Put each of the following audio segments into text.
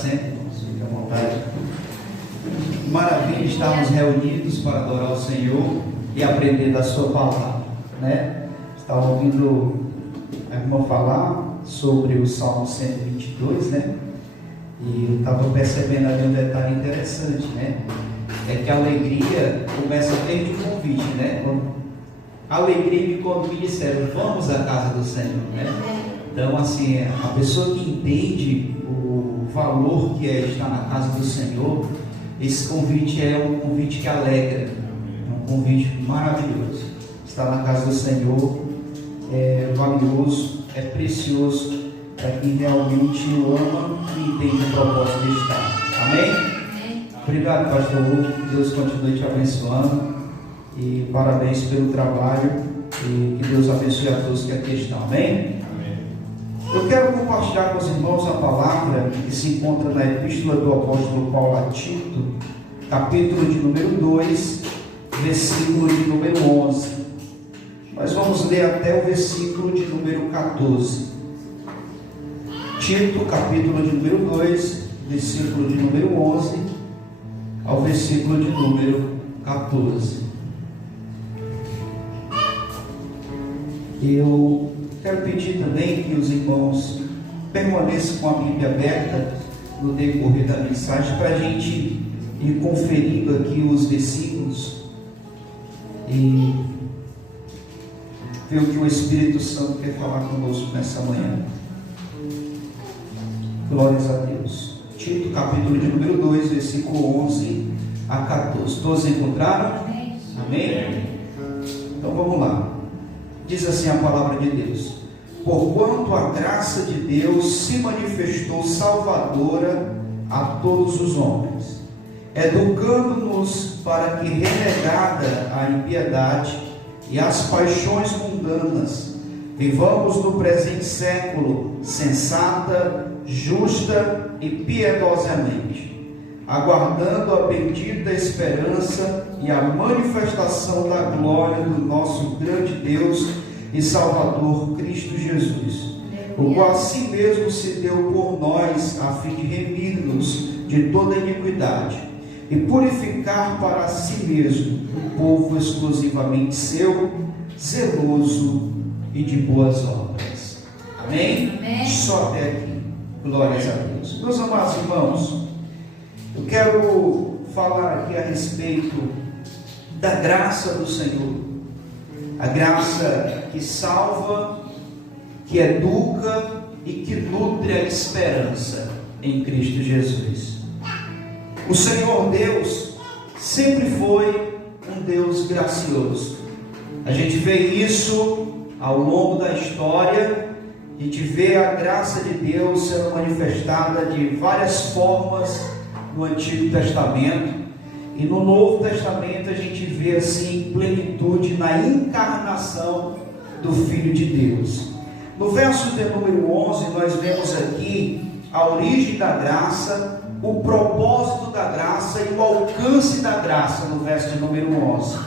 sempre, irmãos, fique à vontade. Maravilha estarmos reunidos para adorar o Senhor e aprender da sua palavra, né? Estava ouvindo a irmã falar sobre o Salmo 122, né? E eu estava percebendo ali um detalhe interessante, né? É que a alegria começa desde o convite, né? A alegria quando me disseram, vamos à casa do Senhor, né? Então, assim, a pessoa que entende o valor que é estar na casa do Senhor, esse convite é um convite que alegra, é um convite maravilhoso. Estar na casa do Senhor é valioso, é precioso para quem realmente o ama e entende o propósito de estar. Amém? Obrigado, pastor Hugo. Deus continue te abençoando e parabéns pelo trabalho e que Deus abençoe a todos que aqui estão. Amém? Eu quero compartilhar com os irmãos a palavra que se encontra na epístola do apóstolo Paulo a Tito, capítulo de número 2, versículo de número 11. Nós vamos ler até o versículo de número 14. Tito, capítulo de número 2, versículo de número 11, ao versículo de número 14. Eu quero pedir também que os irmãos permaneçam com a Bíblia aberta no decorrer da mensagem, para a gente ir conferindo aqui os versículos e ver o que o Espírito Santo quer falar conosco nessa manhã. Glórias a Deus. Tito, capítulo de número 2, versículo 11 a 14. Todos encontraram? Amém? Então vamos lá. Diz assim a palavra de Deus: porquanto a graça de Deus se manifestou salvadora a todos os homens, educando-nos para que, renegada a impiedade e as paixões mundanas, vivamos no presente século sensata, justa e piedosamente, aguardando a bendita esperança e a manifestação da glória do nosso grande Deus e Salvador Cristo Jesus, o qual a si mesmo se deu por nós, a fim de remir-nos de toda iniquidade e purificar para si mesmo um povo exclusivamente seu, zeloso e de boas obras. Amém? Amém. Só até aqui. Glórias a Deus. Meus amados irmãos, eu quero falar aqui a respeito da graça do Senhor, a graça que salva, que educa e que nutre a esperança em Cristo Jesus. O Senhor Deus sempre foi um Deus gracioso. A gente vê isso ao longo da história. A gente vê a graça de Deus sendo manifestada de várias formas no Antigo Testamento, e no Novo Testamento a gente vê assim plenitude na encarnação do Filho de Deus. No verso de número 11 nós vemos aqui a origem da graça, o propósito da graça e o alcance da graça no verso de número 11.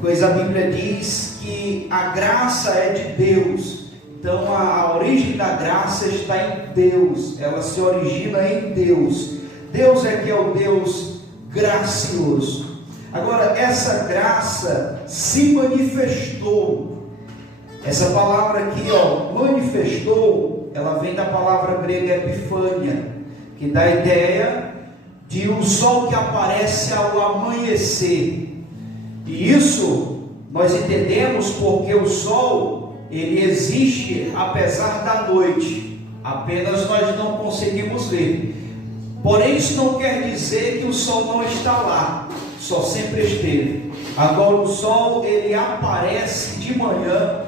Pois a Bíblia diz que a graça é de Deus. Então a origem da graça está em Deus, ela se origina em Deus. Deus é que é o Deus gracioso. Agora, essa graça se manifestou. Essa palavra aqui, manifestou, ela vem da palavra grega epifânia, que dá a ideia de um sol que aparece ao amanhecer. E isso nós entendemos porque o sol, ele existe apesar da noite, apenas nós não conseguimos ver. Porém, isso não quer dizer que o sol não está lá, só sempre esteve. Agora o sol, ele aparece de manhã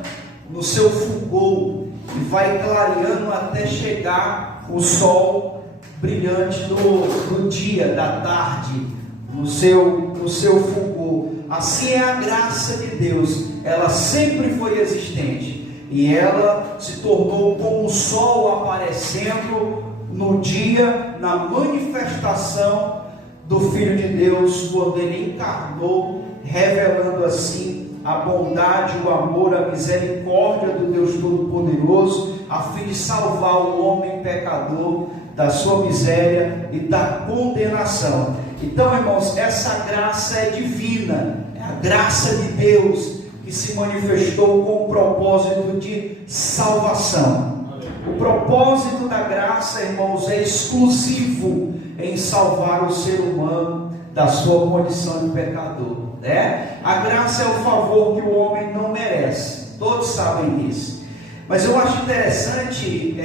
no seu fulgor e vai clareando até chegar o sol brilhante no dia, da tarde, no seu fulgor. Assim é a graça de Deus, ela sempre foi existente e ela se tornou como o sol aparecendo no dia, na manifestação do Filho de Deus, quando ele encarnou, revelando assim a bondade, o amor, a misericórdia do Deus Todo-Poderoso, a fim de salvar o homem pecador da sua miséria e da condenação. Então, irmãos, essa graça é divina, é a graça de Deus que se manifestou com o propósito de salvação. O propósito da graça, irmãos, é exclusivo em salvar o ser humano da sua condição de pecador, né? A graça é o favor que o homem não merece, todos sabem disso. Mas eu acho interessante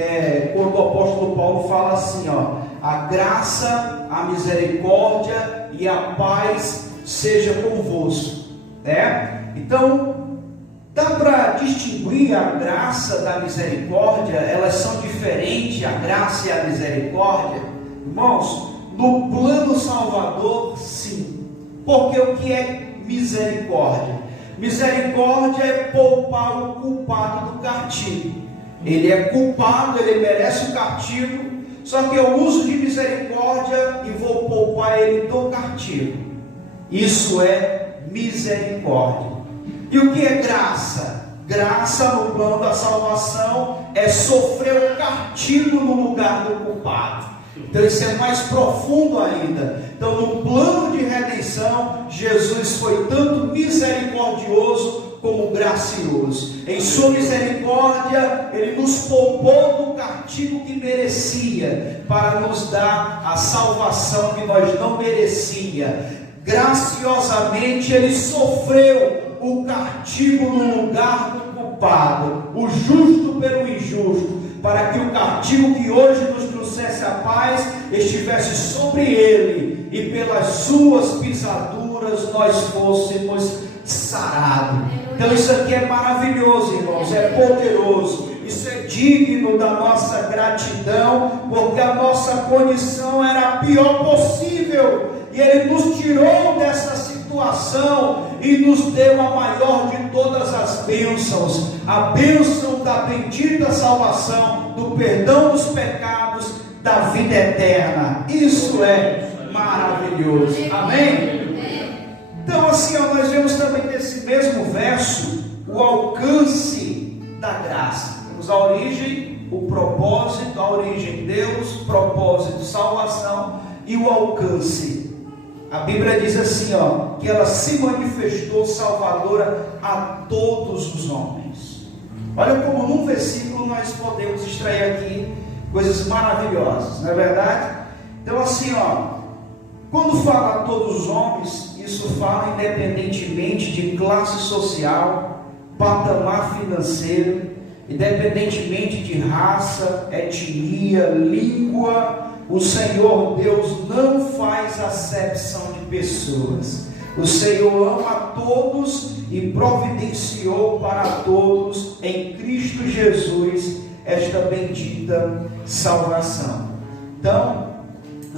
quando o apóstolo Paulo fala assim, a graça, a misericórdia e a paz seja convosco, né? Então, dá para distinguir a graça da misericórdia? Elas são diferentes, a graça e a misericórdia? Irmãos, no plano salvador, sim. Porque o que é misericórdia? Misericórdia é poupar o culpado do castigo. Ele é culpado, ele merece o castigo, só que eu uso de misericórdia e vou poupar ele do castigo. Isso é misericórdia. E o que é graça? Graça no plano da salvação é sofrer o castigo no lugar do culpado. Então isso é mais profundo ainda. Então no plano de redenção, Jesus foi tanto misericordioso como gracioso. Em sua misericórdia, Ele nos poupou do castigo que merecia, para nos dar a salvação que nós não merecia. Graciosamente Ele sofreu o castigo no lugar do culpado, o justo pelo injusto, para que o castigo que hoje nos trouxesse a paz estivesse sobre Ele, e pelas suas pisaduras nós fôssemos sarados. Então isso aqui é maravilhoso, irmãos, é poderoso, isso é digno da nossa gratidão, porque a nossa condição era a pior possível, e Ele nos tirou dessa situação e nos deu a maior de todas as bênçãos, a bênção da bendita salvação, do perdão dos pecados, da vida eterna. Isso é maravilhoso, amém? Então assim, nós vemos também nesse mesmo verso o alcance da graça. Temos a origem, o propósito, a origem de Deus, propósito, salvação e o alcance. A Bíblia diz assim, que ela se manifestou salvadora a todos os homens. Olha como num versículo nós podemos extrair aqui coisas maravilhosas, não é verdade? Então assim, quando fala a todos os homens, isso fala independentemente de classe social, patamar financeiro, independentemente de raça, etnia, língua. O Senhor Deus não faz acepção de pessoas. O Senhor ama a todos e providenciou para todos em Cristo Jesus esta bendita salvação. Então,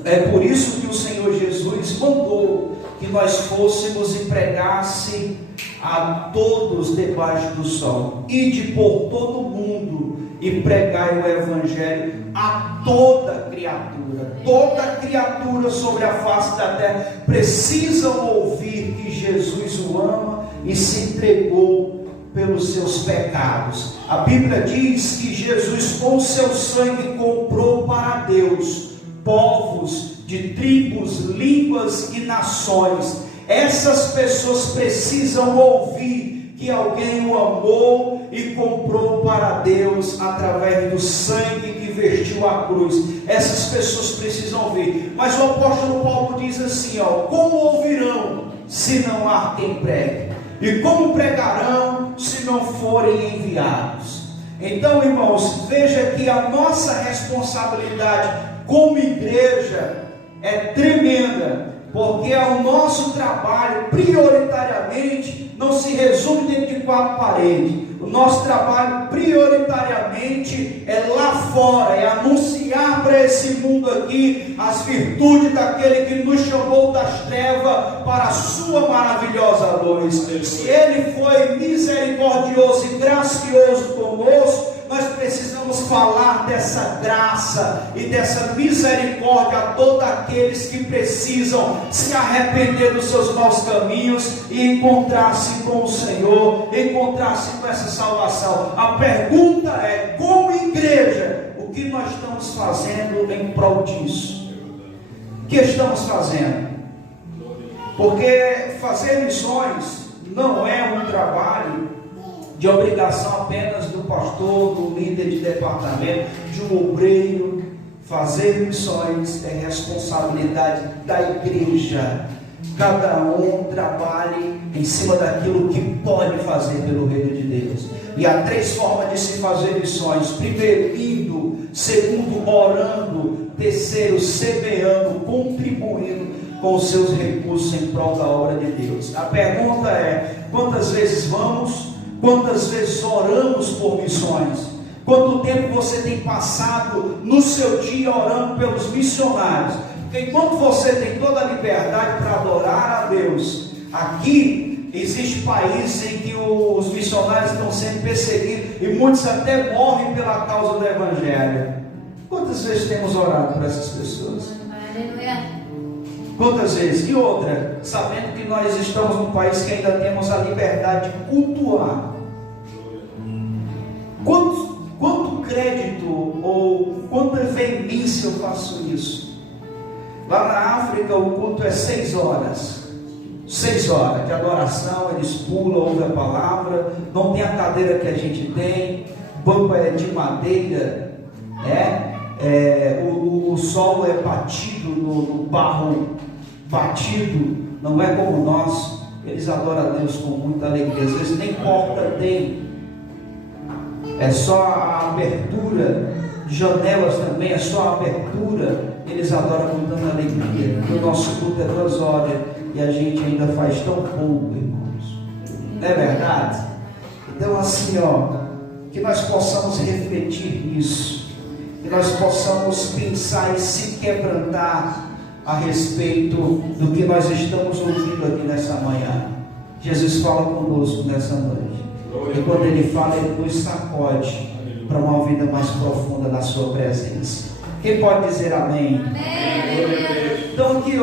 é por isso que o Senhor Jesus mandou que nós fôssemos e pregasse a todos debaixo do sol. Ide por todo o mundo e pregai o Evangelho a toda criatura. Toda criatura sobre a face da terra precisam ouvir que Jesus o ama e se entregou pelos seus pecados. A Bíblia diz que Jesus com seu sangue comprou para Deus povos de tribos, línguas e nações. Essas pessoas precisam ouvir que alguém o amou e comprou para Deus através do sangue que vestiu a cruz. Essas pessoas precisam ouvir. Mas o apóstolo Paulo diz assim, como ouvirão se não há quem pregue? E como pregarão se não forem enviados? Então, irmãos, veja que a nossa responsabilidade como igreja é tremenda, porque o nosso trabalho prioritariamente não se resume dentro de quatro paredes. O nosso trabalho prioritariamente é lá fora, é anunciar para esse mundo aqui as virtudes daquele que nos chamou das trevas para a sua maravilhosa luz. Se Ele foi misericordioso e gracioso conosco, nós precisamos falar dessa graça e dessa misericórdia a todos aqueles que precisam se arrepender dos seus maus caminhos e encontrar-se com o Senhor, encontrar-se com essa salvação. A pergunta é, como igreja, o o que nós estamos fazendo em prol disso? O que estamos fazendo? Porque fazer missões não é um trabalho de obrigação apenas do pastor, do líder de departamento, de um obreiro. Fazer missões é responsabilidade da igreja. Cada um trabalhe em cima daquilo que pode fazer pelo reino de Deus. E há 3 formas de se fazer missões: primeiro, indo; segundo, orando; terceiro, semeando, contribuindo com os seus recursos em prol da obra de Deus. A pergunta é: quantas vezes vamos? Quantas vezes oramos por missões? Quanto tempo você tem passado no seu dia orando pelos missionários? Porque enquanto você tem toda a liberdade para adorar a Deus, aqui existe países em que os missionários estão sendo perseguidos e muitos até morrem pela causa do Evangelho. Quantas vezes temos orado por essas pessoas? Quantas vezes? E outra, sabendo que nós estamos num país que ainda temos a liberdade de cultuar. Quanto crédito ou quanta veemência eu faço isso? Lá na África o culto é 6 horas. 6 horas de adoração, eles pulam, ouvem a palavra, não tem a cadeira que a gente tem, banco é de madeira, né? O solo é batido no barro batido, não é como nós. Eles adoram a Deus com muita alegria, às vezes nem porta tem, é só a abertura, janelas também, é só a abertura. Eles adoram com tanta alegria. O nosso culto é 2 horas e a gente ainda faz tão pouco, irmãos, não é verdade? Então assim, que nós possamos refletir nisso, que nós possamos pensar e se quebrantar a respeito do que nós estamos ouvindo aqui nessa manhã. Jesus fala conosco nessa noite, e quando Ele fala, Ele nos sacode para uma vida mais profunda na sua presença. Quem pode dizer amém? Amém. Então aqui,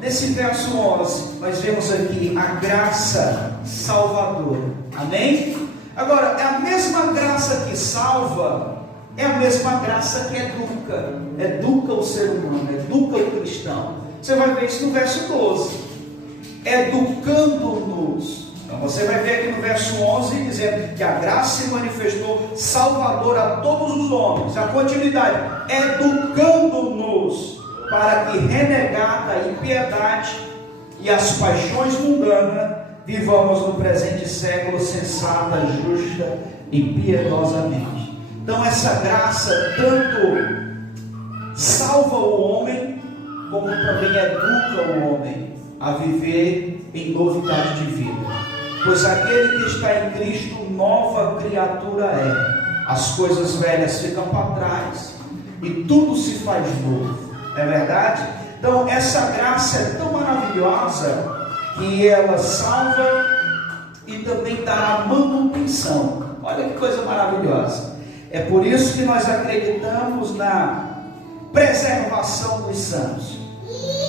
nesse verso 11, nós vemos aqui a graça salvadora. Amém? Agora, é a mesma graça que salva, é a mesma graça que educa o ser humano, educa o cristão. Você vai ver isso no verso 12, educando-nos. Então você vai ver aqui no verso 11 dizendo que a graça se manifestou salvadora a todos os homens. A continuidade: educando-nos para que, renegada a impiedade e as paixões mundanas, vivamos no presente século sensata, justa e piedosamente. Então essa graça tanto salva o homem, como também educa o homem a viver em novidade de vida. Pois aquele que está em Cristo, nova criatura é. As coisas velhas ficam para trás e tudo se faz novo. É verdade? Então essa graça é tão maravilhosa que ela salva e também dá manutenção. Olha que coisa maravilhosa. É por isso que nós acreditamos na preservação dos santos.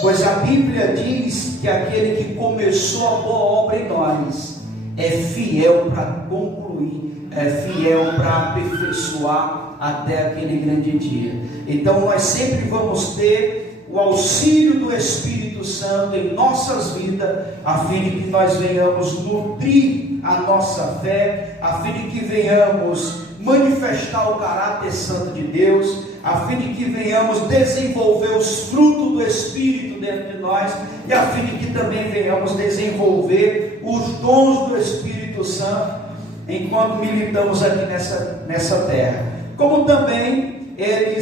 Pois a Bíblia diz que aquele que começou a boa obra em nós é fiel para concluir, é fiel para aperfeiçoar até aquele grande dia. Então nós sempre vamos ter o auxílio do Espírito Santo em nossas vidas, a fim de que nós venhamos nutrir a nossa fé, a fim de que venhamos manifestar o caráter santo de Deus, a fim de que venhamos desenvolver os frutos do Espírito dentro de nós, e a fim de que também venhamos desenvolver os dons do Espírito Santo enquanto militamos aqui nessa terra. Como também ele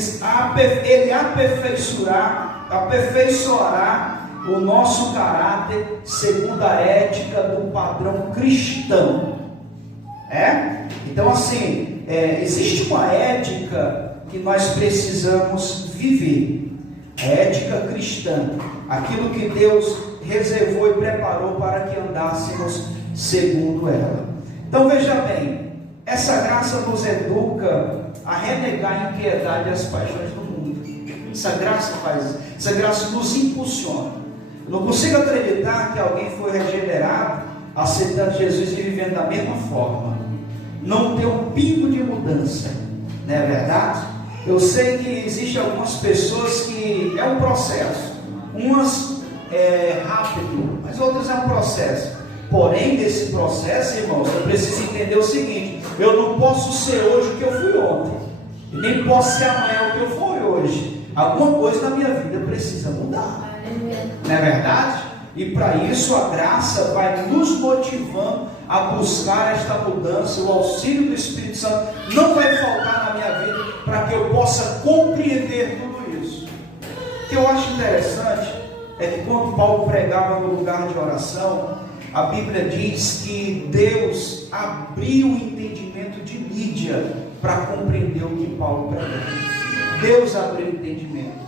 aperfeiçoará o nosso caráter segundo a ética do padrão cristão. Então assim, existe uma ética que nós precisamos viver, a ética cristã, aquilo que Deus reservou e preparou para que andássemos segundo ela. Então veja bem, essa graça nos educa a renegar a impiedade e as paixões do mundo. Essa graça essa graça nos impulsiona. Eu não consigo acreditar que alguém foi regenerado, aceitando Jesus e vivendo da mesma forma. Não tem um pingo de mudança, não é verdade? Eu sei que existem algumas pessoas que é um processo, umas é rápido, mas outras é um processo. Porém, desse processo, irmãos, eu preciso entender o seguinte: eu não posso ser hoje o que eu fui ontem, nem posso ser amanhã o que eu fui hoje. Alguma coisa na minha vida precisa mudar, não é verdade? E para isso a graça vai nos motivando a buscar esta mudança. O auxílio do Espírito Santo não vai faltar na minha vida para que eu possa compreender tudo isso. O que eu acho interessante é que quando Paulo pregava no lugar de oração, a Bíblia diz que Deus abriu o entendimento de Lídia para compreender o que Paulo pregava. Deus abriu o entendimento.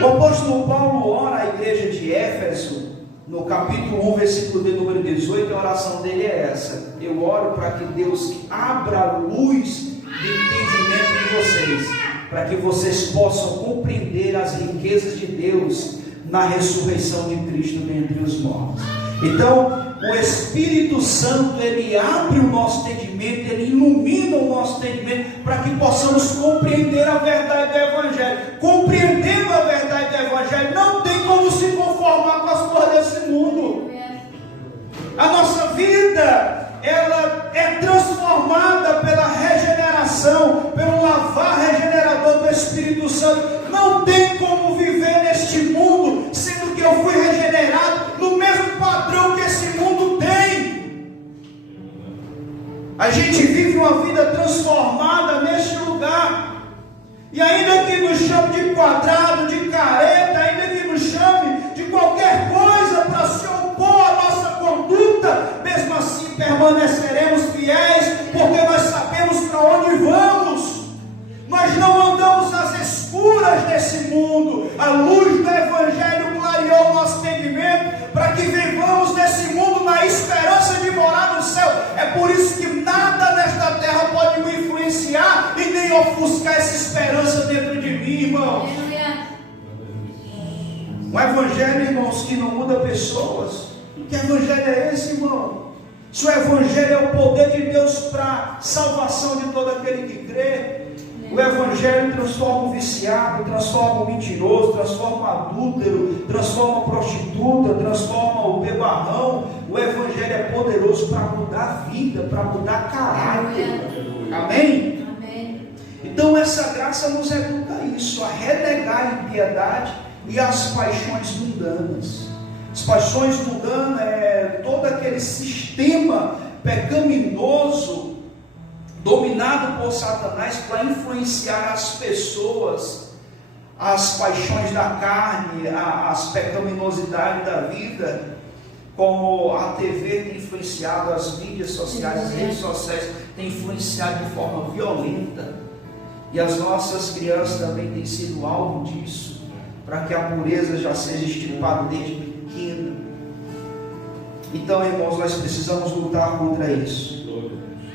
O apóstolo Paulo ora à igreja de Éfeso, no capítulo 1, versículo de número 18, a oração dele é essa: eu oro para que Deus abra a luz do entendimento de vocês, para que vocês possam compreender as riquezas de Deus na ressurreição de Cristo dentre os mortos. Então, o Espírito Santo, ele abre o nosso entendimento, ele ilumina o nosso entendimento, para que possamos compreender a verdade do Evangelho. Compreendendo a verdade do Evangelho, não tem como se conformar com as coisas desse mundo. A nossa vida, ela é transformada pela regeneração, pelo lavar regenerador do Espírito Santo. Não tem como viver neste mundo, sendo que eu fui regenerado no mesmo padrão que esse mundo tem. A gente vive uma vida transformada neste lugar, e ainda que nos chame de quadrado, de careta, ainda que nos chame de qualquer coisa para se opor à nossa conduta, mesmo assim permaneceremos fiéis, porque nós sabemos para onde vamos. Nós não andamos nas escuras desse mundo. A luz do Evangelho clareou o nosso entendimento, para que vivamos nesse mundo na esperança de morar no céu. É por isso que nada nesta terra pode me influenciar e nem ofuscar essa esperança dentro de mim, irmãos. Um Evangelho, irmãos, que não muda pessoas. Que Evangelho é esse, irmão? Se o Evangelho é o poder de Deus para salvação de todo aquele que crê. O Evangelho transforma o viciado, transforma o mentiroso, transforma o adúltero, transforma a prostituta, transforma o bebarrão. O Evangelho é poderoso para mudar a vida, para mudar caráter. Amém? Amém? Então essa graça nos educa a isso, a renegar a impiedade e as paixões mundanas. As paixões mundanas é todo aquele sistema pecaminoso dominado por Satanás para influenciar as pessoas, as paixões da carne, as pecaminosidades da vida, como a TV tem influenciado, as mídias sociais, as redes sociais têm influenciado de forma violenta, e as nossas crianças também têm sido alvo disso, para que a pureza já seja estipada desde pequena. Então, irmãos, nós precisamos lutar contra isso.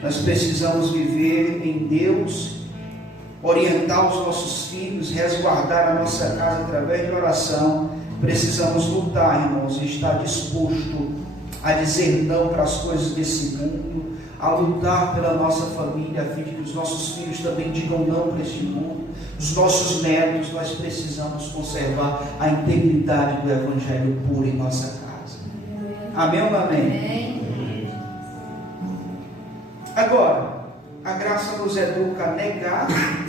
Nós precisamos viver em Deus, orientar os nossos filhos, resguardar a nossa casa através de oração. Precisamos lutar, irmãos, e estar disposto a dizer não para as coisas desse mundo, a lutar pela nossa família, a fim de que os nossos filhos também digam não para este mundo. Os nossos netos, nós precisamos conservar a integridade do Evangelho puro em nossa casa. Amém ou não amém? Amém. Agora, a graça nos educa a negar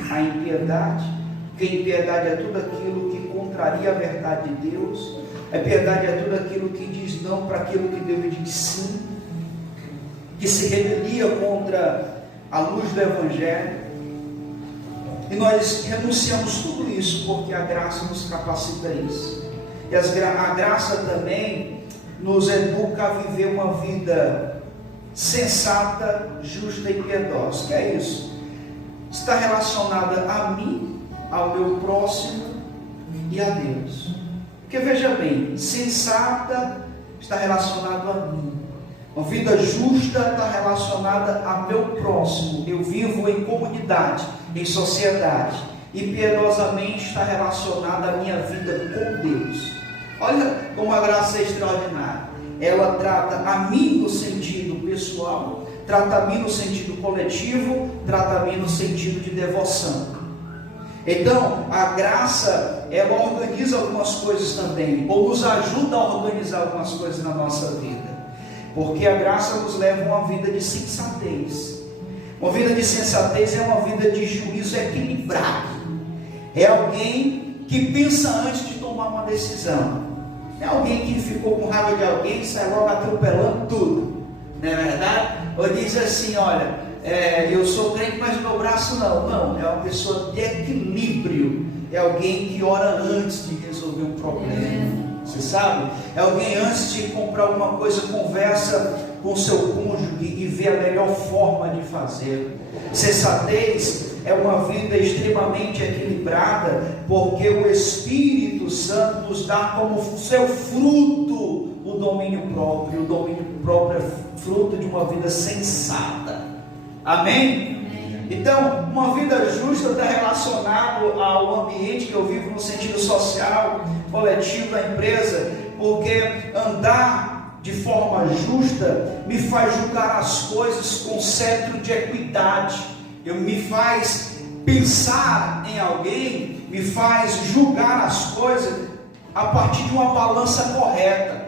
a impiedade, porque impiedade é tudo aquilo que contraria a verdade de Deus, a impiedade é tudo aquilo que diz não para aquilo que Deus diz sim, que se rebelia contra a luz do Evangelho, e nós renunciamos tudo isso, porque a graça nos capacita a isso, e a graça também nos educa a viver uma vida sensata, justa e piedosa. Que é isso? Está relacionada a mim, ao meu próximo e a Deus. Porque veja bem, sensata está relacionado a mim. Uma vida justa está relacionada a meu próximo. Eu vivo em comunidade, em sociedade. E piedosamente está relacionada à minha vida com Deus. Olha como a graça é extraordinária. Ela trata a mim no sentido pessoal, trata a mim no sentido coletivo, trata a mim no sentido de devoção. Então, a graça, ela organiza algumas coisas também, ou nos ajuda a organizar algumas coisas na nossa vida. Porque a graça nos leva a uma vida de sensatez. Uma vida de sensatez é uma vida de juízo equilibrado. É alguém que pensa antes de tomar uma decisão. É alguém que ficou com raiva de alguém e sai logo atropelando tudo. Não é verdade? Ou diz assim, olha, eu sou crente, mas meu braço não. Não, é uma pessoa de equilíbrio. É alguém que ora antes de resolver um problema. Você sabe? É alguém antes de comprar alguma coisa, conversa com o seu cônjuge e vê a melhor forma de fazer. Sensatez é uma vida extremamente equilibrada, porque o Espírito Santo nos dá como seu fruto o domínio próprio. O domínio próprio é fruto de uma vida sensata. Amém? Então, uma vida justa está relacionado ao ambiente que eu vivo no sentido social, coletivo da empresa, porque andar de forma justa me faz julgar as coisas com cetro de equidade, me faz pensar em alguém, me faz julgar as coisas a partir de uma balança correta.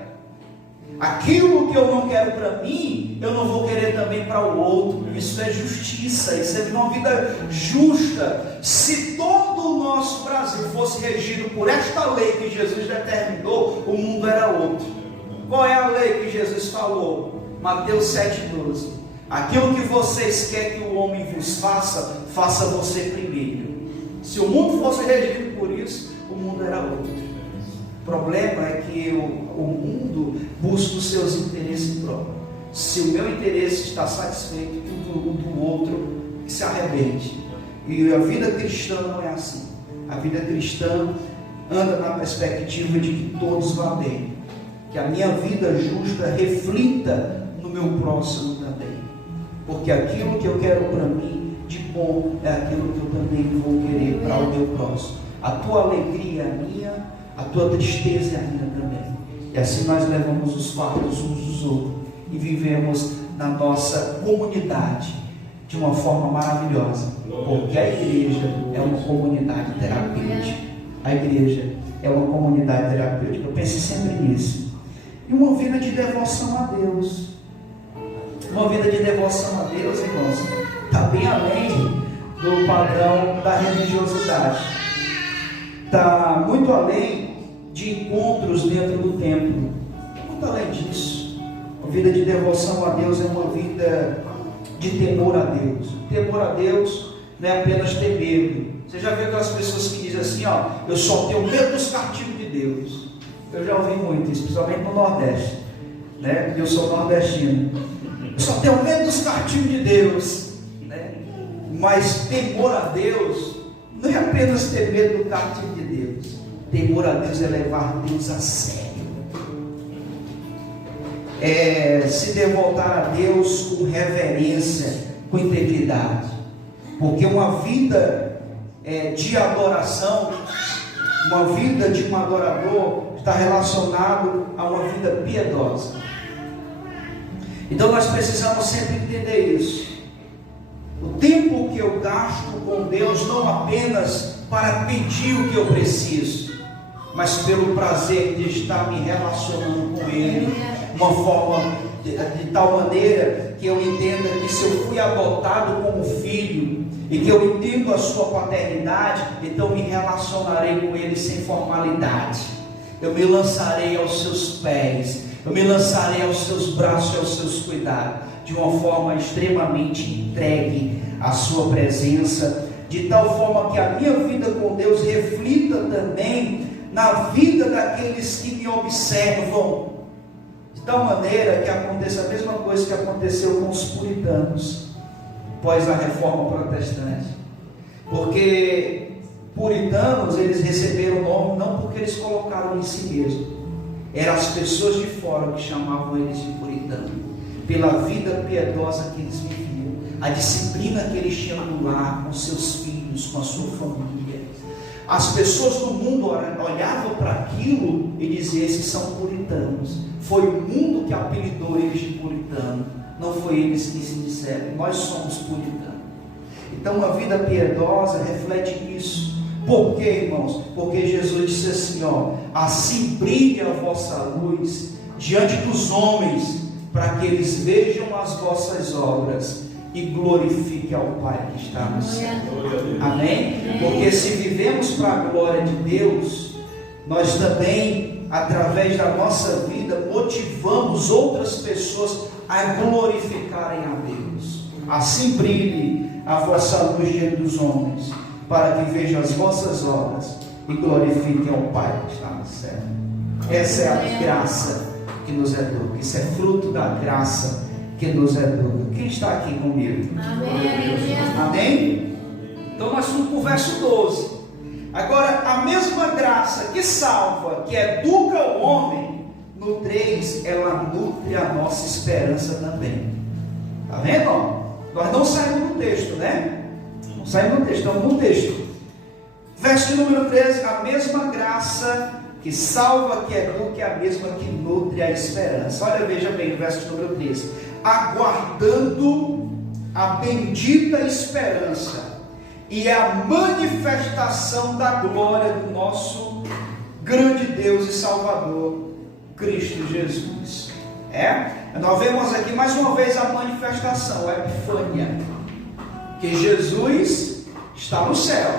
Aquilo que eu não quero para mim, eu não vou querer também para o outro. Isso é justiça, isso é uma vida justa. Se todo o nosso Brasil fosse regido por esta lei que Jesus determinou, o mundo era outro. Qual é a lei que Jesus falou? Mateus 7,12. Aquilo que vocês querem que o homem vos faça, faça você primeiro. Se o mundo fosse regido por isso, o mundo era outro. O problema é que o mundo busca os seus interesses próprios. Se o meu interesse está satisfeito, o do outro se arrebente. E a vida cristã não é assim. A vida cristã anda na perspectiva de que todos vão bem. Que a minha vida justa reflita no meu próximo também. Porque aquilo que eu quero para mim de bom é aquilo que eu também vou querer para o meu próximo. A tua alegria é a minha, a tua tristeza é a minha também. E assim nós levamos os fardos uns dos outros e vivemos na nossa comunidade de uma forma maravilhosa. Porque a igreja é uma comunidade terapêutica. A igreja é uma comunidade terapêutica. Eu pensei sempre nisso. E uma vida de devoção a Deus. Uma vida de devoção a Deus, irmãos, está bem além do padrão da religiosidade. Está muito além de encontros dentro do templo. Muito além disso. A vida de devoção a Deus é uma vida de temor a Deus. Temor a Deus não é apenas ter medo. Você já viu aquelas pessoas que dizem assim, ó, eu só tenho medo dos castigos de Deus. Eu já ouvi muito isso, principalmente no Nordeste, né? Eu sou nordestino. Eu só tenho medo dos castigos de Deus, né? Mas temor a Deus não é apenas ter medo do castigo de Deus. Temor a Deus é levar Deus a sério. É se devotar a Deus com reverência, com integridade. Porque uma vida de adoração, uma vida de um adorador está relacionado a uma vida piedosa. Então nós precisamos sempre entender isso. O tempo que eu gasto com Deus não apenas para pedir o que eu preciso, mas pelo prazer de estar me relacionando com Ele, uma forma de tal maneira que eu entenda que se eu fui adotado como filho e que eu entendo a sua paternidade, então me relacionarei com Ele sem formalidade. Eu me lançarei aos seus pés, eu me lançarei aos seus braços e aos seus cuidados, de uma forma extremamente entregue à sua presença, de tal forma que a minha vida com Deus reflita também na vida daqueles que me observam, de tal maneira que aconteça a mesma coisa que aconteceu com os puritanos após a reforma protestante. Porque puritanos, eles receberam o nome não porque eles colocaram em si mesmo, eram as pessoas de fora que chamavam eles de puritano, pela vida piedosa que eles viviam, a disciplina que eles tinham no lar, com seus filhos, com a sua família. As pessoas do mundo olhavam para aquilo e diziam, esses são puritanos. Foi o mundo que apelidou eles de puritano, não foi eles que se disseram, nós somos puritanos. Então uma vida piedosa reflete isso, Por quê, irmãos? Porque Jesus disse assim, assim brilhe a vossa luz diante dos homens, para que eles vejam as vossas obras e glorifiquem ao Pai que está no céu. Amém? Porque se vivemos para a glória de Deus, nós também, através da nossa vida, motivamos outras pessoas a glorificarem a Deus. Assim brilhe a vossa luz diante dos homens, para que vejam as vossas obras e glorifiquem ao Pai que está no céu. Essa é a graça que nos é dada. Isso é fruto da graça que nos é dada. Quem está aqui comigo? Amém. Amém? Então nós vamos para o verso 12. Agora, a mesma graça que salva, que educa o homem, no 3, ela nutre a nossa esperança também. Está vendo? Nós não saímos do texto, né? Não saímos do texto, estamos no texto. Verso número 13, a mesma graça que salva, que educa, é a mesma que nutre a esperança. Olha, veja bem no verso número 13. Aguardando a bendita esperança e a manifestação da glória do nosso grande Deus e Salvador, Cristo Jesus. Nós vemos aqui mais uma vez a manifestação, a epifania, que Jesus está no céu.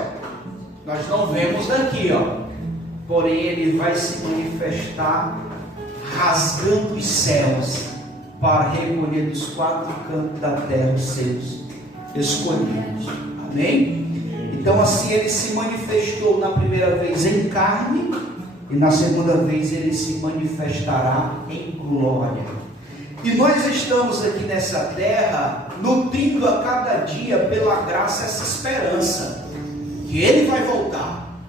Nós não vemos daqui, porém ele vai se manifestar rasgando os céus para recolher dos 4 cantos da terra os seus escolhidos. Amém? Então assim ele se manifestou na primeira vez em carne, e na segunda vez ele se manifestará em glória. E nós estamos aqui nessa terra nutrindo a cada dia pela graça essa esperança que ele vai voltar,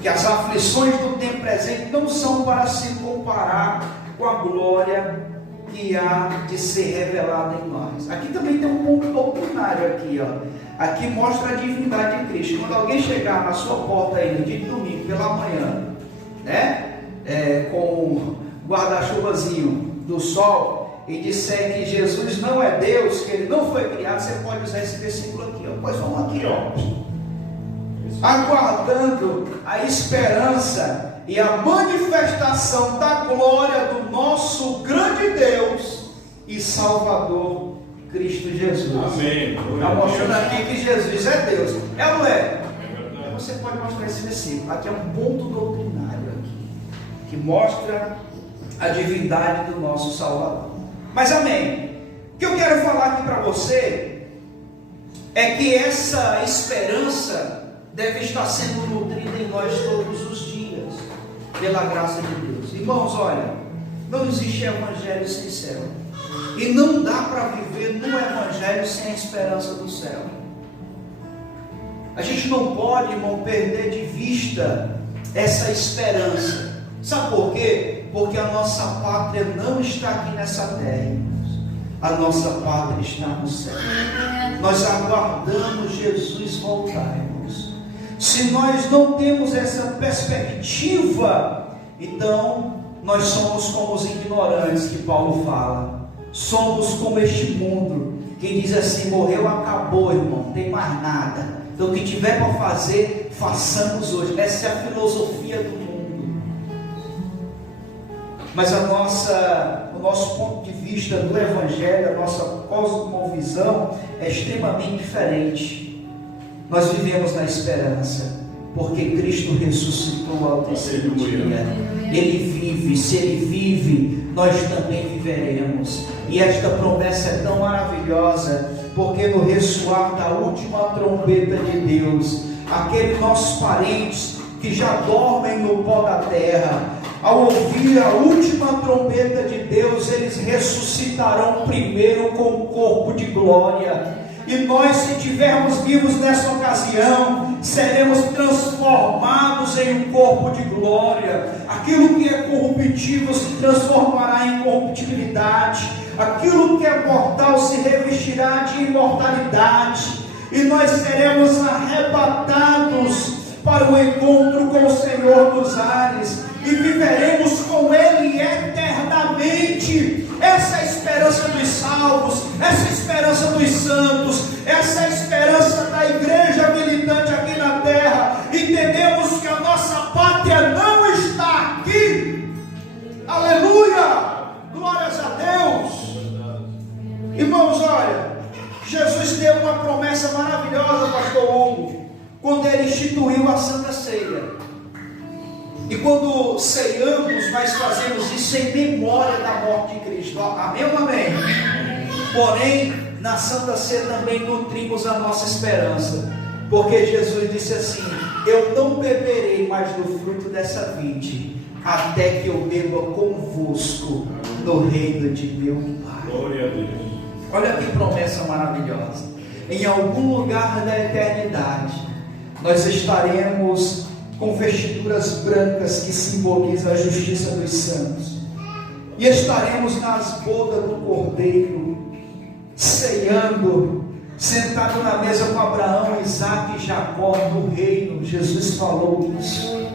que as aflições do tempo presente não são para se comparar com a glória que há de ser revelada em nós. Aqui também tem um ponto doutrinário aqui, aqui mostra a divindade de Cristo. Quando alguém chegar na sua porta aí no dia de domingo pela manhã, com o guarda-chuvazinho do sol, e disser que Jesus não é Deus, que ele não foi criado, você pode usar esse versículo aqui, pois vamos aqui, aguardando a esperança e a manifestação da glória do nosso grande Deus e Salvador, Cristo Jesus. Amém. Está mostrando aqui que Jesus é Deus. É ou não é? Você pode mostrar esse versículo. Aqui é um ponto doutrinário aqui, que mostra a divindade do nosso Salvador. Mas amém. O que eu quero falar aqui para você é que essa esperança deve estar sendo nutrida em nós todos os dias, pela graça de Deus. Irmãos, olha, não existe evangelho sem céu, e não dá para viver no evangelho sem a esperança do céu. A gente não pode, irmão, perder de vista essa esperança. Sabe por quê? Porque a nossa pátria não está aqui nessa terra, irmãos. A nossa pátria está no céu. Nós aguardamos Jesus voltar, irmãos. Se nós não temos essa perspectiva, então nós somos como os ignorantes que Paulo fala. Somos como este mundo que diz assim: morreu, acabou, irmão, não tem mais nada. Então o que tiver para fazer, façamos hoje. Essa é a filosofia do mundo. Mas o nosso ponto de vista do Evangelho, a nossa cosmovisão é extremamente diferente. Nós vivemos na esperança, porque Cristo ressuscitou ao terceiro dia. Ele vive, se Ele vive, nós também viveremos. E esta promessa é tão maravilhosa, porque no ressoar da última trombeta de Deus, aqueles nossos parentes que já dormem no pó da terra, ao ouvir a última trombeta de Deus, eles ressuscitarão primeiro com o corpo de glória. E nós, se estivermos vivos nessa ocasião, seremos transformados em um corpo de glória. Aquilo que é corruptível se transformará em corruptibilidade. Aquilo que é mortal se revestirá de imortalidade. E nós seremos arrebatados para o encontro com o Senhor dos ares. E viveremos com Ele eternamente. Essa é a esperança dos salvos, essa é a esperança dos santos, essa é a esperança da igreja militante aqui na terra. Entendeu? quando ceiamos, nós fazemos isso em memória da morte de Cristo. Amém ou amém? Porém, na Santa Ceia também nutrimos a nossa esperança, porque Jesus disse assim: eu não beberei mais do fruto dessa vide, até que eu beba convosco no reino de meu Pai. Glória a Deus. Olha que promessa maravilhosa. Em algum lugar da eternidade, nós estaremos com vestiduras brancas que simbolizam a justiça dos santos, e estaremos nas bodas do Cordeiro, ceando, sentado na mesa com Abraão, Isaque e Jacó no reino. Jesus falou isso.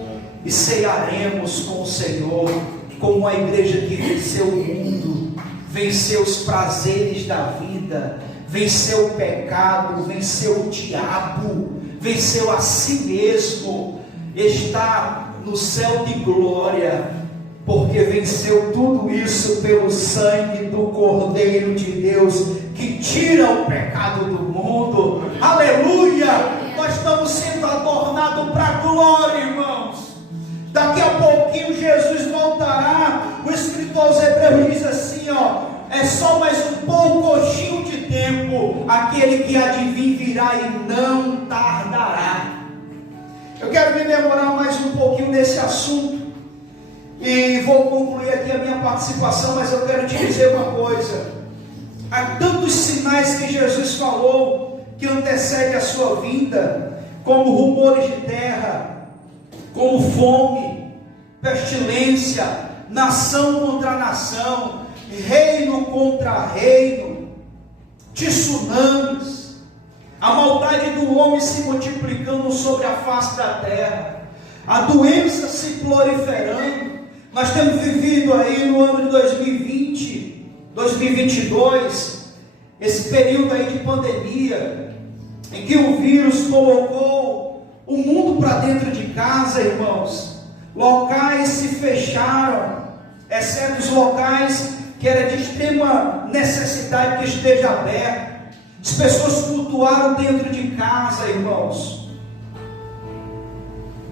E cearemos com o Senhor, como uma igreja que venceu o mundo, venceu os prazeres da vida, venceu o pecado, venceu o diabo, venceu a si mesmo, está no céu de glória, porque venceu tudo isso pelo sangue do Cordeiro de Deus, que tira o pecado do mundo. Aleluia! Nós estamos sendo adornados para a glória, irmãos. Daqui a pouquinho Jesus voltará. O escritor aos Hebreus diz assim, é só mais um pouquinho de tempo, aquele que há de vir virá e não tardará. Eu quero me demorar mais um pouquinho nesse assunto, e vou concluir aqui a minha participação, mas eu quero te dizer uma coisa: há tantos sinais que Jesus falou que antecedem a sua vinda, como rumores de terra, como fome, pestilência, nação contra nação, reino contra reino, tsunamis, a maldade do homem se multiplicando sobre a face da terra, a doença se proliferando. Nós temos vivido aí no ano de 2020, 2022, esse período aí de pandemia, em que o vírus colocou o mundo para dentro de casa, irmãos. Locais se fecharam, exceto os locais que era de extrema necessidade que esteja aberto. As pessoas cultuaram dentro de casa, irmãos.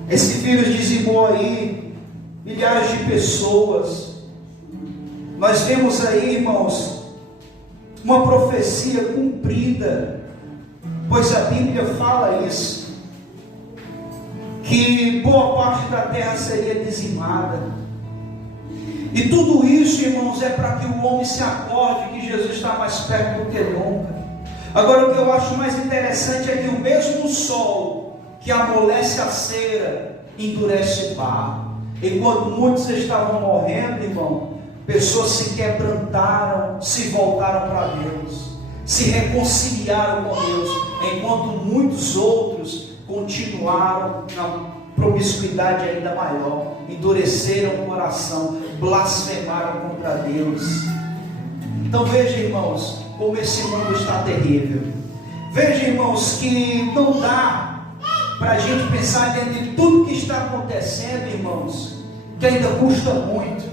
Esse vírus dizimou aí milhares de pessoas. Nós vemos aí, irmãos, uma profecia cumprida, pois a Bíblia fala isso, que boa parte da terra seria dizimada. E tudo isso, irmãos, é para que o homem se acorde que Jesus está mais perto do que nunca. Agora, o que eu acho mais interessante é que o mesmo sol que amolece a cera endurece o barro. Enquanto muitos estavam morrendo, irmão, pessoas se quebrantaram, se voltaram para Deus, se reconciliaram com Deus, enquanto muitos outros continuaram na promiscuidade ainda maior, endureceram o coração, blasfemaram contra Deus. Então veja, irmãos, como esse mundo está terrível. Veja, irmãos, que não dá para a gente pensar dentro de tudo que está acontecendo, irmãos, que ainda custa muito,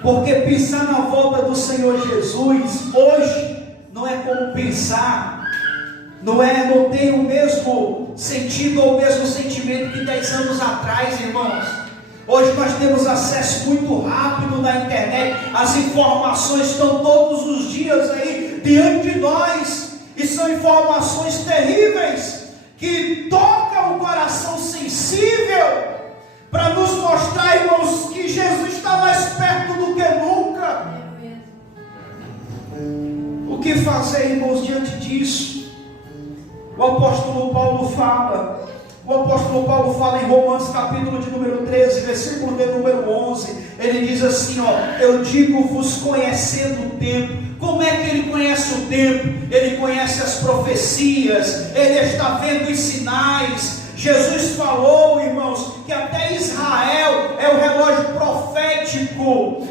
porque pensar na volta do Senhor Jesus hoje não é como pensar, não tem o mesmo sentido ou o mesmo sentimento que 10 anos atrás, irmãos. Hoje nós temos acesso muito rápido na internet, as informações estão todos os dias aí diante de nós, e são informações terríveis, que tocam o coração sensível, para nos mostrar, irmãos, que Jesus está mais perto do que nunca. O que fazer, irmãos, diante disso? O apóstolo Paulo fala em Romanos capítulo de número 13, versículo de número 11, ele diz assim, eu digo-vos conhecendo o tempo. Como é que ele conhece o tempo? Ele conhece as profecias, ele está vendo os sinais. Jesus falou, irmãos, que até Israel é o relógio profético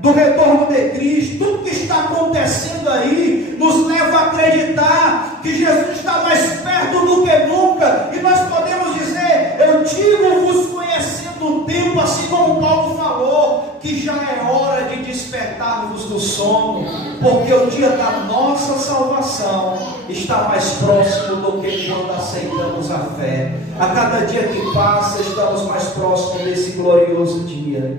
do retorno de Cristo. Tudo que está acontecendo aí nos leva a acreditar que Jesus está mais perto do que nunca, e nós podemos dizer, eu digo-vos conhecendo o tempo, assim como Paulo falou. que já é hora de despertarmos do sono, porque o dia da nossa salvação está mais próximo do que quando aceitamos a fé. A cada dia que passa, estamos mais próximos desse glorioso dia.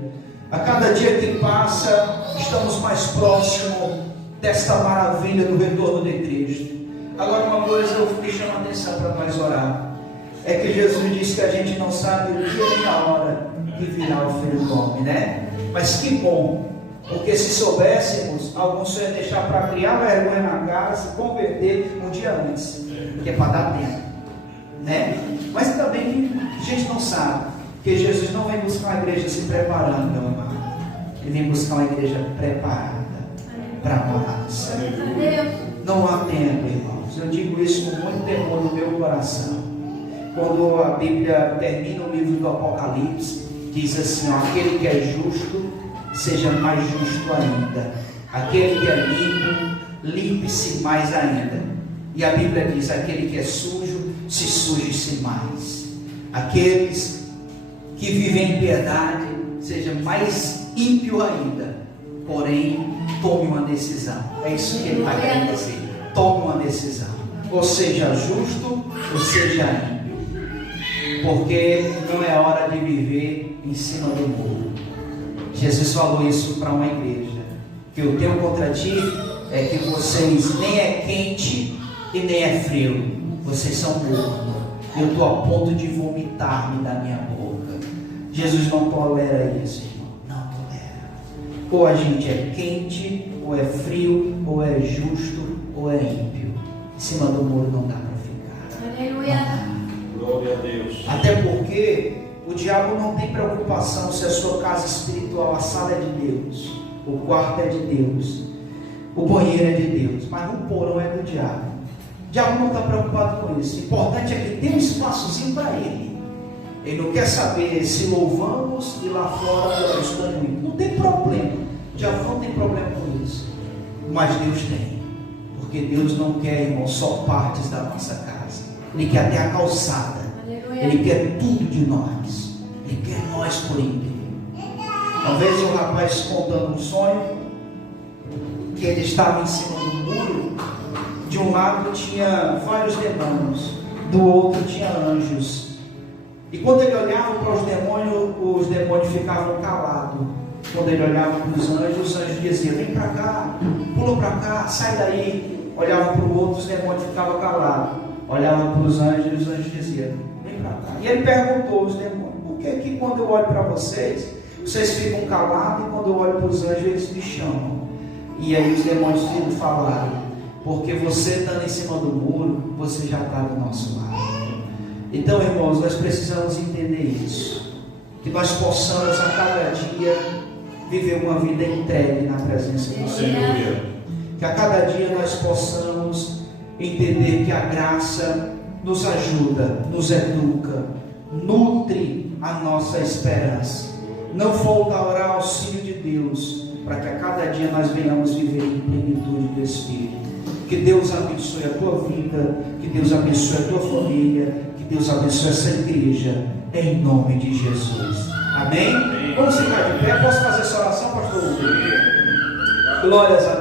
A cada dia que passa, estamos mais próximos desta maravilha do retorno de Cristo. Agora, uma coisa que chama a atenção para nós orar, é que Jesus disse que a gente não sabe o dia nem a hora que virá o Filho do Homem, né? Mas que bom, porque se soubéssemos, alguns iam deixar para criar vergonha na cara, se converter um dia antes, que é para dar tempo, né? Mas também a gente não sabe, que Jesus não vem buscar uma igreja se preparando, meu amado. Ele vem buscar uma igreja preparada para morar no céu. Não há tempo, irmãos. Eu digo isso com muito temor no meu coração. Quando a Bíblia termina o livro do Apocalipse, diz assim: ó, aquele que é justo, seja mais justo ainda. Aquele que é limpo, limpe-se mais ainda. E a Bíblia diz: aquele que é sujo, se suje-se mais. Aqueles que vivem em piedade, seja mais ímpio ainda. Porém, tome uma decisão. É isso que ele está querendo dizer. Tome uma decisão. Ou seja justo, ou seja ímpio. Porque não é hora de viver em cima do muro. Jesus falou isso para uma igreja: que eu tenho contra ti é que vocês nem é quente e nem é frio, vocês são mornos. Eu estou a ponto de vomitar-me da minha boca. Jesus não tolera isso, irmão. Não tolera. Ou a gente é quente, ou é frio, ou é justo, ou é ímpio. Em cima do muro não dá para ficar. Aleluia. Glória a Deus. Até porque o diabo não tem preocupação se a sua casa espiritual, a sala é de Deus, o quarto é de Deus, o banheiro é de Deus, mas o porão é do diabo. O diabo não está preocupado com isso. O importante é que tem um espaçozinho para ele. Ele não quer saber se louvamos e lá fora adoramos como ímpio. Não tem problema. O diabo não tem problema com isso. Mas Deus tem. Porque Deus não quer, irmão, só partes da nossa casa. Ele quer até a calçada. Aleluia. Ele quer tudo de nós. Ele quer nós por inteiro. Uma vez um rapaz contando um sonho, que ele estava em cima do muro. De um lado tinha vários demônios, do outro tinha anjos. E quando ele olhava para os demônios ficavam calados. Quando ele olhava para os anjos diziam: vem para cá, pula para cá, sai daí. Olhava para o outro, os demônios ficavam calados. Olhava para os anjos diziam: vem para cá. E ele perguntou aos demônios: por que quando eu olho para vocês ficam calados, e quando eu olho para os anjos eles me chamam? E aí os demônios falaram: porque você estando em cima do muro, você já está do nosso lado. Então, irmãos, nós precisamos entender isso. Que nós possamos a cada dia viver uma vida entregue na presença do Senhor. Que a cada dia nós possamos entender que a graça nos ajuda, nos educa, nutre a nossa esperança. Não faltará auxílio de Deus, para que a cada dia nós venhamos viver em plenitude do Espírito. Que Deus abençoe a tua vida, que Deus abençoe a tua família, que Deus abençoe essa igreja, em nome de Jesus. Amém? Vamos ficar de pé. Posso fazer essa oração, pastor? Glórias a